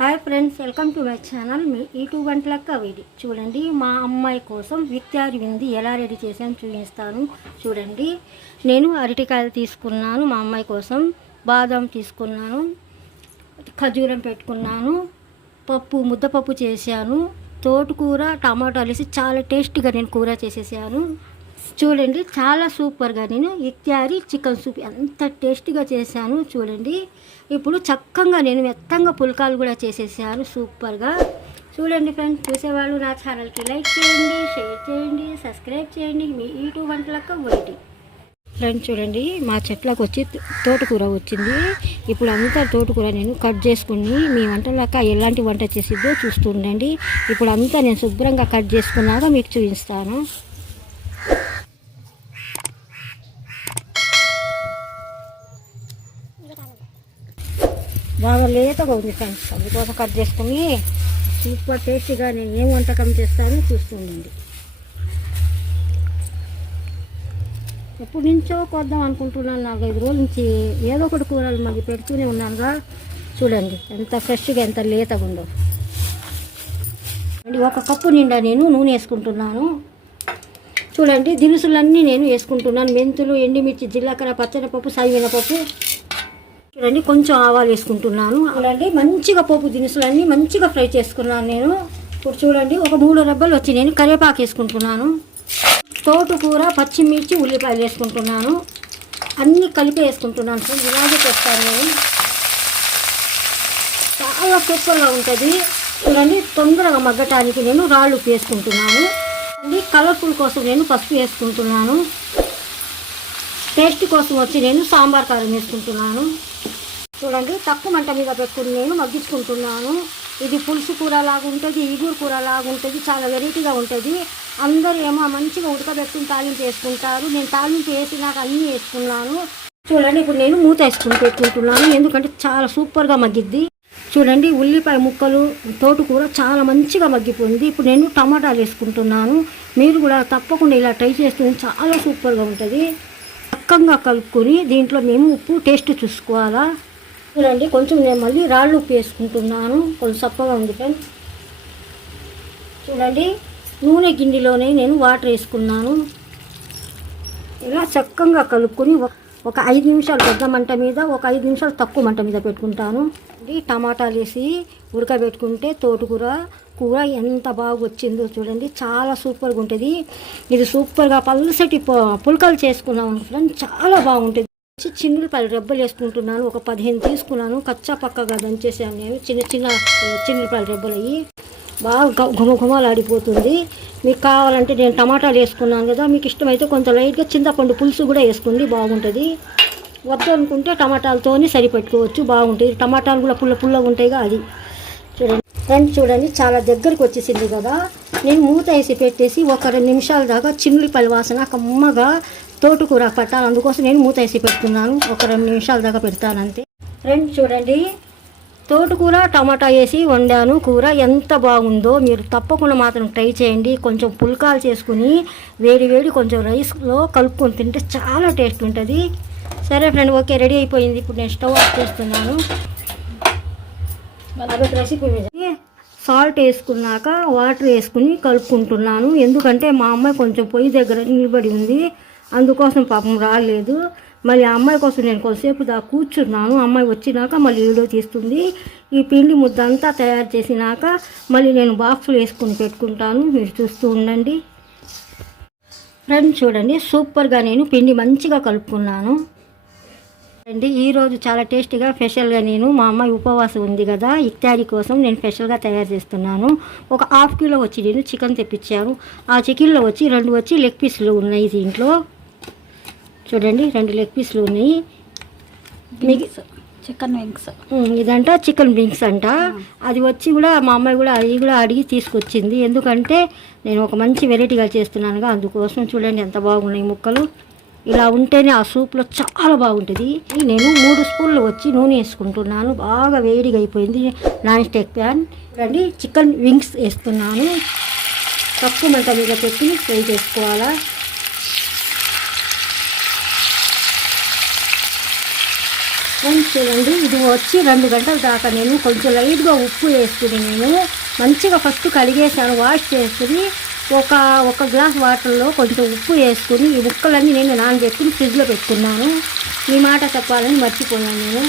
Hi friends, welcome to my channel. మీ YouTube Vantalakka video చూడండి. మా అమ్మాయి కోసం విక్తారి వింది ఎలా రెడీ చేసాను చూపిస్తాను. చూడండి, నేను అరటికాయలు తీసుకున్నాను, మా అమ్మాయి కోసం బాదం తీసుకున్నాను, ఖర్జూరం పెట్టుకున్నాను, ముద్దపప్పు చేశాను, తోటకూర టమాటాలు వేసి చాలా టేస్టీగా నేను కూర చేసేసాను. చూడండి, చాలా సూపర్గా నేను ఇత్యారి చికెన్ సూప్ ఎంత టేస్టీగా చేశాను. చూడండి, ఇప్పుడు చక్కగా నేను మెత్తంగా పుల్కాలు కూడా చేసేసాను సూపర్గా. చూడండి ఫ్రెండ్స్, చూసేవాళ్ళు నా ఛానల్కి లైక్ చేయండి, షేర్ చేయండి, సబ్స్క్రైబ్ చేయండి. మీ యూట్యూబ్ వంటలక్క వెయిటింగ్. ఫ్రెండ్స్ చూడండి, మా చెట్లకు వచ్చి తోటకూర వచ్చింది. ఇప్పుడు అంతా తోటకూర నేను కట్ చేసుకుని మీ వంటలక్క ఎలాంటి వంట చేసిద్దో చూస్తూ ఉండండి. ఇప్పుడు అంతా నేను శుభ్రంగా కట్ చేసుకున్నాక మీకు చూపిస్తాను. బాగా లేతగా ఉంది ఫ్రెండ్స్, అందుకోసం కట్ చేసుకుని సూపర్ టేస్టీగా నేను ఏం వంటకం చేస్తానో చూస్తుండండి. ఎప్పటి నుంచో కొద్దాం అనుకుంటున్నాను, 4-5 రోజుల నుంచి ఏదో ఒకటి కూరలు మళ్ళీ పెడుతూనే ఉన్నానుగా. చూడండి ఎంత ఫ్రెష్గా ఎంత లేతగా ఉందో. అండి, 1 కప్పు నిండా నేను నూనె వేసుకుంటున్నాను. చూడండి, దినుసులన్నీ నేను వేసుకుంటున్నాను. మెంతులు, ఎండుమిర్చి, జీలకర్ర, పచ్చనిపప్పు, సాగినపప్పు. చూడండి, కొంచెం ఆవాలు వేసుకుంటున్నాను. చూడండి, మంచిగా పోపు దినుసులన్నీ మంచిగా ఫ్రై చేసుకున్నాను నేను. ఇప్పుడు చూడండి, ఒక 3 రెబ్బలు వచ్చి నేను కరివేపాకు వేసుకుంటున్నాను. తోటకూర, పచ్చిమిర్చి, ఉల్లిపాయలు వేసుకుంటున్నాను. అన్నీ కలిపి వేసుకుంటున్నాను ఫ్రెండ్స్. ఇలాగే చేస్తాను నేను, చాలా సూపర్గా ఉంటుంది. చూడండి, తొందరగా మగ్గటానికి నేను రాళ్ళు ఉప్పు వేసుకుంటున్నాను. కలర్ఫుల్ కోసం నేను పసుపు వేసుకుంటున్నాను. టేస్ట్ కోసం వచ్చి నేను సాంబార్ కారం వేసుకుంటున్నాను. చూడండి, తక్కువ మంట మీద పెట్టుకుని నేను మగ్గించుకుంటున్నాను. ఇది పులుసు కూర లాగా ఉంటుంది, ఇగురు కూర లాగా ఉంటుంది, చాలా వెరైటీగా ఉంటుంది. అందరూ ఏమో మంచిగా ఉడకబెట్టుకుని తాలింపు వేసుకుంటారు. నేను తాలింపు వేసినాక అన్నీ వేసుకున్నాను. చూడండి, ఇప్పుడు నేను మూత వేసుకుని పెట్టుకుంటున్నాను, ఎందుకంటే చాలా సూపర్గా మగ్గిద్ది. చూడండి, ఉల్లిపాయ ముక్కలు, తోటకూర చాలా మంచిగా మగ్గిపోయింది. ఇప్పుడు నేను టమాటాలు వేసుకుంటున్నాను. మీరు కూడా తప్పకుండా ఇలా ట్రై చేస్తే చాలా సూపర్గా ఉంటుంది. చక్కగా కలుపుకొని దీంట్లో మేము ఉప్పు టేస్ట్ చూసుకోవాలా. చూడండి, కొంచెం నేను మళ్ళీ రాళ్ళు ఉప్పు వేసుకుంటున్నాను, కొంచెం చప్పగా ఉంది ఫ్రెండ్స్. చూడండి, నూనె గిన్నెలోనే నేను వాటర్ వేసుకున్నాను. ఇలా చక్కగా కలుపుకొని ఒక 5 నిమిషాలు పెద్ద మంట మీద, ఒక 5 నిమిషాలు తక్కువ మంట మీద పెట్టుకుంటాను. టమాటాలు వేసి ఉడకబెట్టుకుంటే తోటకూర కూర ఎంత బాగా వచ్చిందో చూడండి, చాలా సూపర్గా ఉంటుంది. ఇది సూపర్గా పల్సటి పుల్కలు చేసుకున్నాం ఫ్రెండ్స్, చాలా బాగుంటుంది. చిన్నులపాయలు రెబ్బలు వేసుకుంటున్నాను. ఒక 15 తీసుకున్నాను, కచ్చా పక్కగా దంచేసాను నేను. చిన్న చిన్నులపాయలు రెబ్బలు అయ్యి బాగా ఘుమఘుమలాడిపోతుంది. మీకు కావాలంటే నేను టమాటాలు వేసుకున్నాను కదా, మీకు ఇష్టమైతే కొంచెం లైట్గా చింతపండు పులుసు కూడా వేసుకోండి, బాగుంటుంది. వద్దు అనుకుంటే టమాటాలతోనే సరిపెట్టుకోవచ్చు, బాగుంటుంది. టమాటాలు కూడా పుల్లగా ఉంటాయిగా, అది చూడండి ఫ్రెండ్స్. చూడండి, చాలా దగ్గరికి వచ్చేసింది కదా. నేను మూత వేసి పెట్టేసి ఒక 2 నిమిషాల దాకా చిన్నులపాయల వాసన కమ్మగా తోటకూర పట్టాలి, అందుకోసం నేను మూత వేసి పెడుతున్నాను. ఒక 2 నిమిషాల దాకా పెడతాను అంతే. ఫ్రెండ్స్ చూడండి, తోటకూర టమాటా వేసి వండాను కూర, ఎంత బాగుందో. మీరు తప్పకుండా మాత్రం ట్రై చేయండి. కొంచెం పుల్కాలు చేసుకుని వేడి కొంచెం రైస్లో కలుపుకొని తింటే చాలా టేస్ట్ ఉంటుంది. సరే ఫ్రెండ్, ఓకే, రెడీ అయిపోయింది. ఇప్పుడు నేను స్టవ్ ఆఫ్ చేస్తున్నాను. అదొక రెసిపీ. సాల్ట్ వేసుకున్నాక వాటర్ వేసుకుని కలుపుకుంటున్నాను, ఎందుకంటే మా అమ్మాయి కొంచెం పొయ్యి దగ్గర నిలబడి ఉంది, అందుకోసం పాపం రాలేదు. మళ్ళీ ఆ అమ్మాయి కోసం నేను కొంతసేపు కూర్చున్నాను. అమ్మాయి వచ్చినాక మళ్ళీ వీడియో తీస్తుంది. ఈ పిండి ముద్ద అంతా తయారు చేసినాక మళ్ళీ నేను బాక్సులు వేసుకుని పెట్టుకుంటాను, మీరు చూస్తూ ఉండండి. ఫ్రెండ్స్ చూడండి, సూపర్గా నేను పిండి మంచిగా కలుపుకున్నాను అండి. ఈరోజు చాలా టేస్టీగా స్పెషల్గా నేను, మా అమ్మాయి ఉపవాసం ఉంది కదా, ఇఫ్తారీ కోసం నేను స్పెషల్గా తయారు చేస్తున్నాను. ఒక 1/2 కిలో వచ్చి నేను చికెన్ తెప్పించాను. ఆ చికెన్లో వచ్చి 2 లెగ్ పీసులు ఉన్నాయి దీంట్లో. చూడండి, 2 లెగ్ పీసులు ఉన్నాయి. చికెన్ వింగ్స్, ఇదంట చికెన్ వింగ్స్ అంట. అది వచ్చి కూడా మా అమ్మాయి కూడా అది కూడా అడిగి తీసుకొచ్చింది, ఎందుకంటే నేను ఒక మంచి వెరైటీగా చేస్తున్నానుగా, అందుకోసం. చూడండి ఎంత బాగున్నాయి ముక్కలు. ఇలా ఉంటేనే ఆ సూప్లో చాలా బాగుంటుంది. నేను 3 స్పూన్లు వచ్చి నూనె వేసుకుంటున్నాను, బాగా వేడిగా అయిపోయింది నాన్ స్టిక్ ప్యాన్. చూడండి, చికెన్ వింగ్స్ వేస్తున్నాను. తక్కువ మంట మీద పెట్టి ఫ్రై చేసుకోవాలా. ఫ్రెండ్స్ చూడండి, ఇది వచ్చి 2 గంటల దాకా నేను కొంచెం లైట్గా ఉప్పు వేసుకుని నేను మంచిగా ఫస్ట్ కడిగేసాను, వాష్ చేసుకుని ఒక గ్లాస్ వాటర్లో కొంచెం ఉప్పు వేసుకుని ఈ ముక్కలన్నీ నేను నానబెట్టుకుని ఫ్రిడ్జ్లో పెట్టుకున్నాను. ఈ మాట చెప్పాలని మర్చిపోయాను నేను.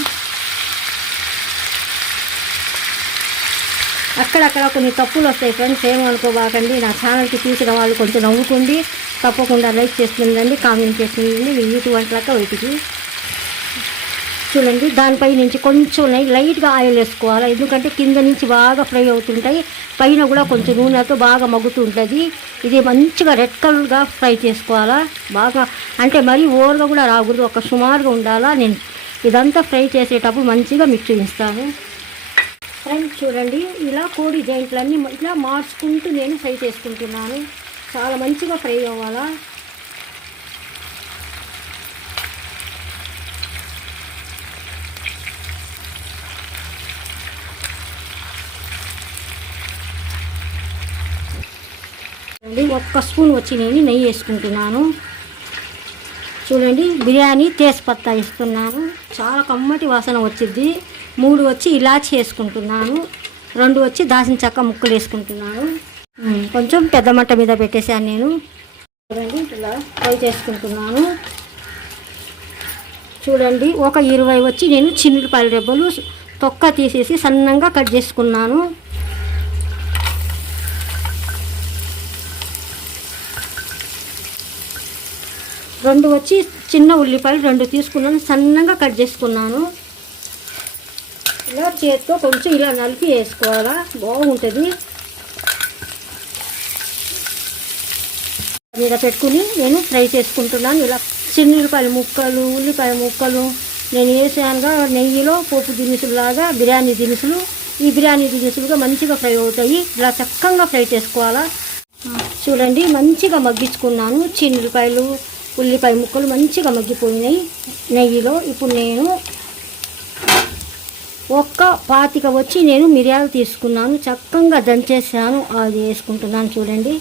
అక్కడక్కడ కొన్ని తప్పులు వస్తాయి ఫ్రెండ్స్, ఏమనుకోబాకండి. నా ఛానల్కి చూసిన వాళ్ళు కొంచెం నవ్వుకోండి, తప్పకుండా లైక్ చేస్తుందండి, కామెంట్ చేస్తుందండి. మీ యూట్యూబ్ వంటలక్క వీటికి చూడండి, దానిపై నుంచి కొంచెం లైట్గా ఆయిల్ వేసుకోవాలి, ఎందుకంటే కింద నుంచి బాగా ఫ్రై అవుతుంటాయి, పైన కూడా కొంచెం నూనెతో బాగా మగ్గుతూ ఉంటుంది. ఇది మంచిగా రెడ్ కలర్గా ఫ్రై చేసుకోవాలా బాగా, అంటే మరీ ఓవర్గా కూడా రాకూడదు, ఒక సుమారుగా ఉండాలా. నేను ఇదంతా ఫ్రై చేసేటప్పుడు మంచిగా మిక్స్ చేస్తాను. ఫ్రెండ్స్ చూడండి, ఇలా కోడి జాయింట్లన్నీ ఇలా మార్చుకుంటూ నేను ఫ్రై చేసుకుంటున్నాను. చాలా మంచిగా ఫ్రై అవ్వాలా. ఒక్క స్పూన్ వచ్చి నేను నెయ్యి వేసుకుంటున్నాను. చూడండి, బిర్యానీ తేజ్పత్తా వేస్తున్నాను, చాలా కమ్మటి వాసన వచ్చింది. 3 వచ్చి ఇలాచి వేసుకుంటున్నాను, 2 వచ్చి దాల్చిన చెక్క ముక్కలు వేసుకుంటున్నాను. కొంచెం పెద్ద మంట మీద పెట్టేశాను నేను. చూడండి, ఇలా ఫ్రై చేసుకుంటున్నాను. చూడండి, ఒక 20 వచ్చి నేను చిన్నులపాయల రెబ్బలు తొక్క తీసేసి సన్నంగా కట్ చేసుకున్నాను. రెండు వచ్చి చిన్న ఉల్లిపాయలు 2 తీసుకున్నాను, సన్నంగా కట్ చేసుకున్నాను. ఇలా చేతితో కొంచెం ఇలా నలిపి వేసుకోవాలా, బాగుంటుంది. మీద పెట్టుకుని నేను ఫ్రై చేసుకుంటున్నాను. ఇలా చిన్న ఉల్లిపాయ ముక్కలు నేను వేసానుగా నెయ్యిలో పోపు దినుసులాగా బిర్యానీ దినుసులు, ఈ బిర్యానీ దినుసులుగా మంచిగా ఫ్రై అవుతాయి. ఇలా చక్కగా ఫ్రై చేసుకోవాలా. చూడండి, మంచిగా మగ్గించుకున్నాను. చిన్నులపాయలు ఉల్లిపాయ ముక్కలు మంచిగా మగ్గిపోయినాయి నెయ్యిలో. ఇప్పుడు నేను ఒక్క 25 వచ్చి నేను మిరియాలు తీసుకున్నాను, చక్కగా దంచేసాను, అది వేసుకుంటున్నాను. చూడండి,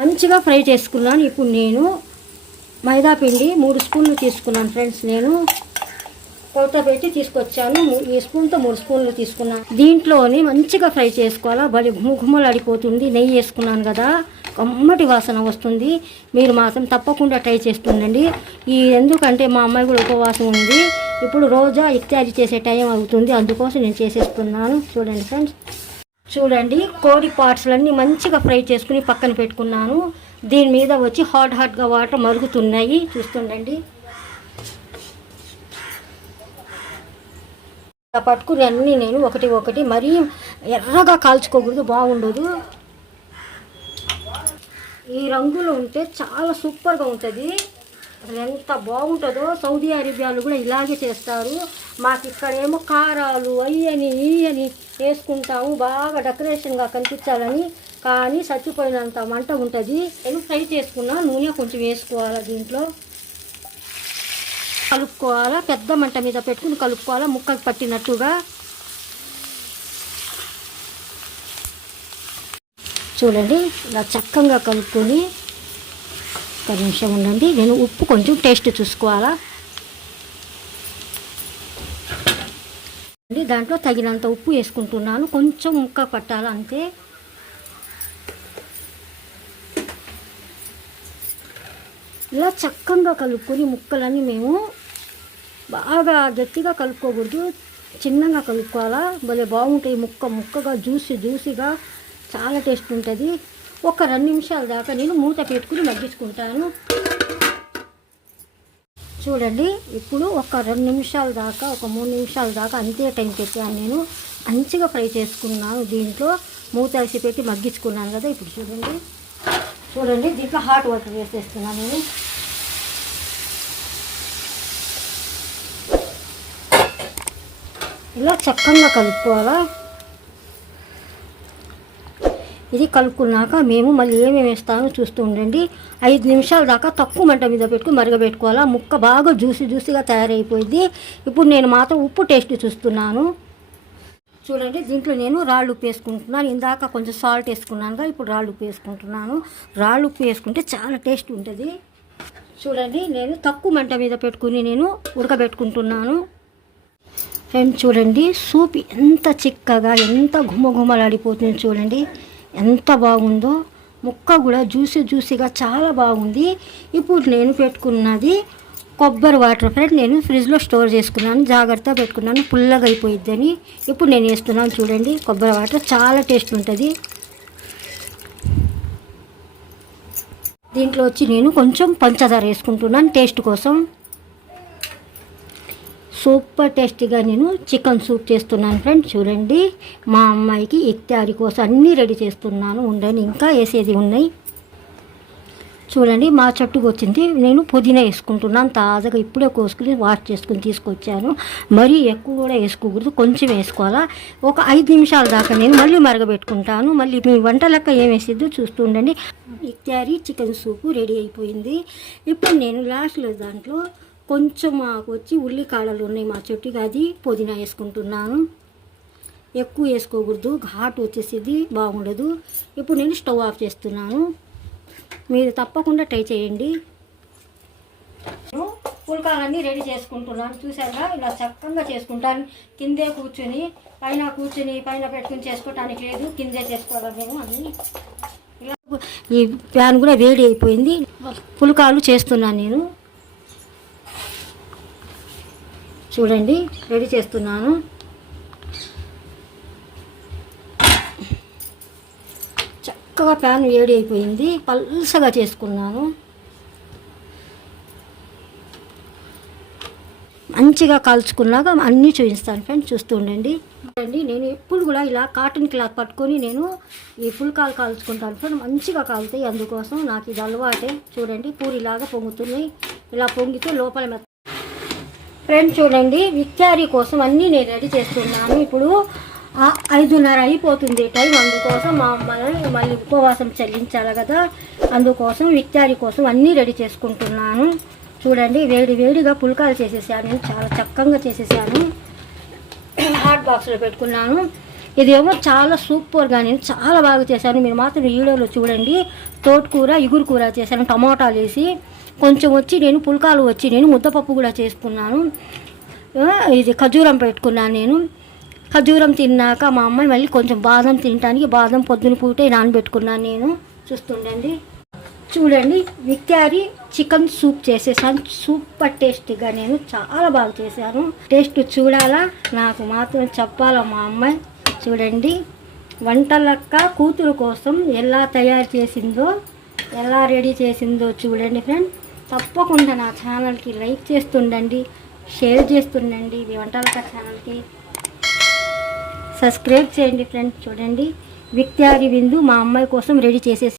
మంచిగా ఫ్రై చేసుకున్నాను. ఇప్పుడు నేను మైదా పిండి 3 స్పూన్లు తీసుకున్నాను ఫ్రెండ్స్. నేను కొలత పెట్టి తీసుకొచ్చాను, ఈ స్పూన్తో 3 స్పూన్లు తీసుకున్నాను. దీంట్లోని మంచిగా ఫ్రై చేసుకోవాలా, బలి గుమ్మలు అడిపోతుంది. నెయ్యి వేసుకున్నాను కదా, కమ్మటి వాసన వస్తుంది. మీరు మాత్రం తప్పకుండా ట్రై చేస్తుండండి. ఎందుకంటే మా అమ్మాయి కూడా ఉపవాసం ఉంది, ఇప్పుడు రోజా ఇత్యాది చేసే టైం అవుతుంది, అందుకోసం నేను చేసేస్తున్నాను. చూడండి ఫ్రెండ్స్, చూడండి, కోడి పార్ట్స్లన్నీ మంచిగా ఫ్రై చేసుకుని పక్కన పెట్టుకున్నాను. దీని మీద వచ్చి హాట్గా వాటర్ మరుగుతున్నాయి, చూస్తుండండి. పట్టుకుని అన్నీ నేను ఒకటి మరీ ఎర్రగా కాల్చుకోకూడదు, బాగుండదు. ఈ రంగులో ఉంటే చాలా సూపర్గా ఉంటుంది. ఎంత బాగుంటుందో. సౌదీ అరేబియాలో కూడా ఇలాగే చేస్తారు. మాకు ఇక్కడేమో కారాలు అయ్యని ఇయ్యని వేసుకుంటాము, బాగా డెకరేషన్గా కనిపించాలని. కానీ చచ్చిపోయినంత మంట ఉంటుంది. నేను ఫ్రై చేసుకున్నా, నూనె కొంచెం వేసుకోవాలి, దీంట్లో కలుపుకోవాలా, పెద్ద మంట మీద పెట్టుకుని కలుపుకోవాలా, ముక్కలు పట్టినట్టుగా. చూడండి, ఇలా చక్కగా కలుపుకొని 1 నిమిషం ఉండండి. నేను ఉప్పు కొంచెం టేస్ట్ చూసుకోవాలా. దాంట్లో తగినంత ఉప్పు వేసుకుంటున్నాను, కొంచెం ముక్క పట్టాలా అంతే. ఇలా చక్కగా కలుపుకొని ముక్కలన్నీ మేము బాగా గట్టిగా కలుపుకోకూడదు, చిన్నగా కలుపుకోవాలా. భలే బాగుంటాయి, ముక్కగా జ్యూసీగా చాలా టేస్ట్ ఉంటుంది. ఒక 2 నిమిషాల దాకా నేను మూత పెట్టుకుని మగ్గించుకుంటాను. చూడండి, ఇప్పుడు ఒక 2 నిమిషాల దాకా, ఒక 3 నిమిషాల దాకా అంతే టైం పెట్టాను నేను. మంచిగా ఫ్రై చేసుకున్నాను. దీంట్లో మూత వేసి పెట్టి మగ్గించుకున్నాను కదా. ఇప్పుడు చూడండి, దీంట్లో హాట్ వాటర్ వేసేస్తున్నాను నేను. ఇలా చక్కగా కలుపుకోవాలా. ఇది కలుపుకున్నాక మేము మళ్ళీ ఏమేమి వేస్తామో చూస్తూ ఉండండి. 5 నిమిషాల దాకా తక్కువ మంట మీద పెట్టుకుని మరగబెట్టుకోవాలా. ముక్క బాగా జ్యూసీగా తయారైపోయింది. ఇప్పుడు నేను మాత్రం ఉప్పు టేస్ట్ చూస్తున్నాను. చూడండి దీంట్లో నేను రాళ్ళు ఉప్పు వేసుకుంటున్నాను. ఇందాక కొంచెం సాల్ట్ వేసుకున్నానుగా, ఇప్పుడు రాళ్ళు ఉప్పు వేసుకుంటున్నాను. రాళ్ళు ఉప్పు వేసుకుంటే చాలా టేస్ట్ ఉంటుంది. చూడండి నేను తక్కువ మంట మీద పెట్టుకుని నేను ఉడకబెట్టుకుంటున్నాను. ఫ్రెండ్స్ చూడండి సూప్ ఎంత చిక్కగా ఎంత ఘుమఘుమలాడిపోతుంది. చూడండి ఎంత బాగుందో, ముక్క కూడా జ్యూసీగా చాలా బాగుంది. ఇప్పుడు నేను పెట్టుకున్నది కొబ్బరి వాటర్ ఫ్రెండ్, నేను ఫ్రిడ్జ్లో స్టోర్ చేసుకున్నాను, జాగ్రత్తగా పెట్టుకున్నాను, పుల్లగా అయిపోయిద్దని. ఇప్పుడు నేను వేస్తున్నాను. చూడండి కొబ్బరి వాటర్ చాలా టేస్ట్ ఉంటుంది. దీంట్లో వచ్చి నేను కొంచెం పంచదార వేసుకుంటున్నాను టేస్ట్ కోసం. సూపర్ టేస్టీగా నేను చికెన్ సూప్ చేస్తున్నాను ఫ్రెండ్స్. చూడండి మా అమ్మాయికి ఇఫ్తారీ కోసం అన్నీ రెడీ చేస్తున్నాను. ఉండండి ఇంకా వేసేది ఉన్నాయి. చూడండి మా చెట్టుకు వచ్చింది, నేను పుదీనా వేసుకుంటున్నాను. తాజాగా ఇప్పుడే కోసుకుని వాష్ చేసుకుని తీసుకొచ్చాను. మరీ ఎక్కువ కూడా వేసుకోకూడదు, కొంచెం వేసుకోవాలా. ఒక 5 నిమిషాల దాకా నేను మళ్ళీ మరగబెట్టుకుంటాను. మళ్ళీ మీ వంట లెక్క ఏం వేసిద్దో చూస్తూ ఉండండి. ఇఫ్తారీ చికెన్ సూపు రెడీ అయిపోయింది. ఇప్పుడు నేను లాస్ట్లో దాంట్లో కొంచెం మాకు వచ్చి ఉల్లికాడలు ఉన్నాయి మా చెట్టుకి, అది పుదీనా వేసుకుంటున్నాను. ఎక్కువ వేసుకోకూడదు, ఘాటు వచ్చేసింది బాగుండదు. ఇప్పుడు నేను స్టవ్ ఆఫ్ చేస్తున్నాను. మీరు తప్పకుండా ట్రై చేయండి. పుల్కాలన్నీ రెడీ చేసుకుంటున్నాను. చూసారా ఇలా చక్కగా చేసుకుంటాను. కిందే కూర్చొని పైన పెట్టుకుని చేసుకోవటానికి లేదు, కిందే చేసుకోవడం నేను అన్నీ. ఇలా ఈ ప్యాన్ కూడా వేడి అయిపోయింది. పుల్కాలు చేస్తున్నాను నేను. చూడండి రెడీ చేస్తున్నాను. చక్కగా ప్యాన్ వేడి అయిపోయింది, పల్సగా చేసుకున్నాను. మంచిగా కాల్చుకున్నాక అన్నీ చూపిస్తాను ఫ్రెండ్స్, చూస్తూ ఉండండి. నేను ఎప్పుడు కూడా ఇలా కాటన్ క్లాత్ పట్టుకొని నేను ఈ పుల్కాలు కాల్చుకుంటాను ఫ్రెండ్. మంచిగా కాలుతాయి, అందుకోసం నాకు ఇది అలవాటే. చూడండి పూరిలాగా పొంగుతున్నాయి. ఇలా పొంగితే లోపల ఫ్రెండ్ చూడండి ఇఫ్తారీ కోసం అన్నీ నేను రెడీ చేస్తున్నాను. ఇప్పుడు 5:30 అయిపోతుంది టైం. అందుకోసం మా అమ్మని మళ్ళీ ఉపవాసం చెల్లించాలి కదా, అందుకోసం ఇఫ్తారీ కోసం అన్నీ రెడీ చేసుకుంటున్నాను. చూడండి వేడిగా పుల్కాలు చేసేసాను, చాలా చక్కగా చేసేసాను. హాట్ బాక్స్లో పెట్టుకున్నాను. ఇదేమో చాలా సూపర్గా నేను చాలా బాగా చేశాను. మీరు మాత్రం వీడియోలో చూడండి. తోటకూర ఇగురు కూర చేశాను టమాటాలు వేసి. కొంచెం వచ్చి నేను పుల్కాలు వచ్చి నేను ముద్దపప్పు కూడా చేసుకున్నాను. ఇది ఖర్జూరం పెట్టుకున్నాను నేను. ఖర్జూరం తిన్నాక మా అమ్మాయి మళ్ళీ కొంచెం బాదం తినడానికి బాదం పొద్దున పూటే నానబెట్టుకున్నాను నేను. చూస్తుండండి. చూడండి ఇఫ్తారీ చికెన్ సూప్ చేసేసాను. సూపర్ టేస్టీగా నేను చాలా బాగా చేశాను. టేస్ట్ చూడాలా, నాకు మాత్రం చెప్పాలా మా అమ్మాయి. చూడండి వంటలక్క కూతురు కోసం ఎలా తయారు చేసిందో, ఎలా రెడీ చేసిందో చూడండి ఫ్రెండ్. తప్పకుండా నా ఛానల్కి లైక్ చేస్తుండండి, షేర్ చేస్తుండండి. మీ వంటలక్క ఛానల్కి సబ్స్క్రైబ్ చేయండి ఫ్రెండ్స్. చూడండి ఇఫ్తారీ విందు మా అమ్మాయి కోసం రెడీ చేసేసి